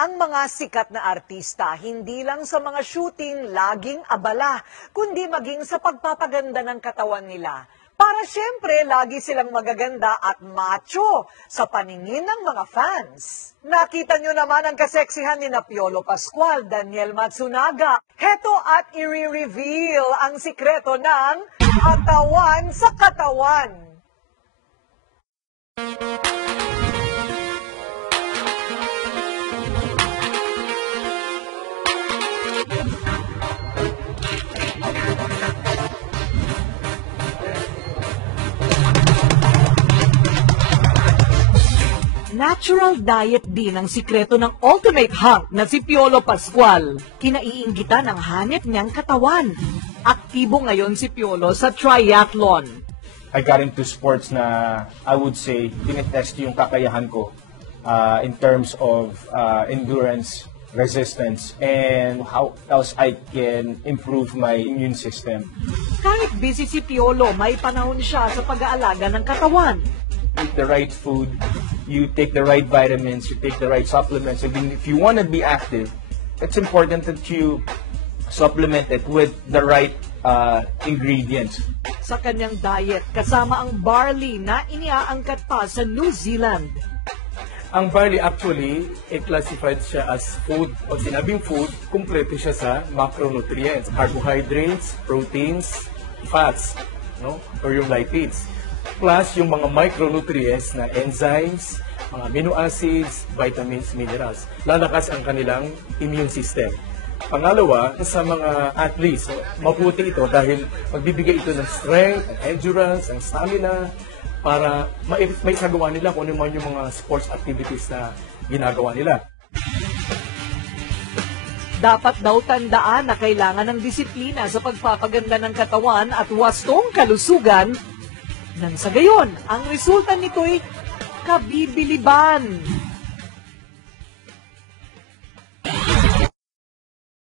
Ang mga sikat na artista, hindi lang sa mga shooting laging abala, kundi maging sa pagpapaganda ng katawan nila. Para syempre, lagi silang magaganda at macho sa paningin ng mga fans. Nakita nyo naman ang kaseksihan ni Piolo Pascual, Daniel Matsunaga. Heto at i-reveal ang sikreto ng katawan sa katawan. Natural diet din ang sikreto ng ultimate hunk na si Piolo Pascual. Kinaiinggitan ang hanip niyang katawan. Aktibo ngayon si Piolo sa triathlon. I got into sports na I would say tinetest yung kakayahan ko in terms of endurance, resistance, and how else I can improve my immune system. Kahit busy si Piolo, may panahon siya sa pag-aalaga ng katawan. Eat the right food, you take the right vitamins, you take the right supplements. I mean, if you want to be active, it's important that you supplement it with the right ingredients. Sa kanyang diet, kasama ang barley na iniaangkat pa sa New Zealand. Ang barley actually, classified siya as food. Pag sinabing food, kumpleto siya sa macronutrients, carbohydrates, proteins, fats, no? Or yung lipids. Plus yung mga micronutrients na enzymes, mga amino acids, vitamins, minerals. Lalakas ang kanilang immune system. Pangalawa, sa mga athletes, so, mabuti ito dahil magbibigay ito ng strength, endurance, ang stamina, para may sagawa nila kung ano man yung mga sports activities na ginagawa nila. Dapat daw tandaan na kailangan ng disiplina sa pagpapaganda ng katawan at wastong kalusugan. Nang sa gayon, ang resulta nito'y kabibiliban.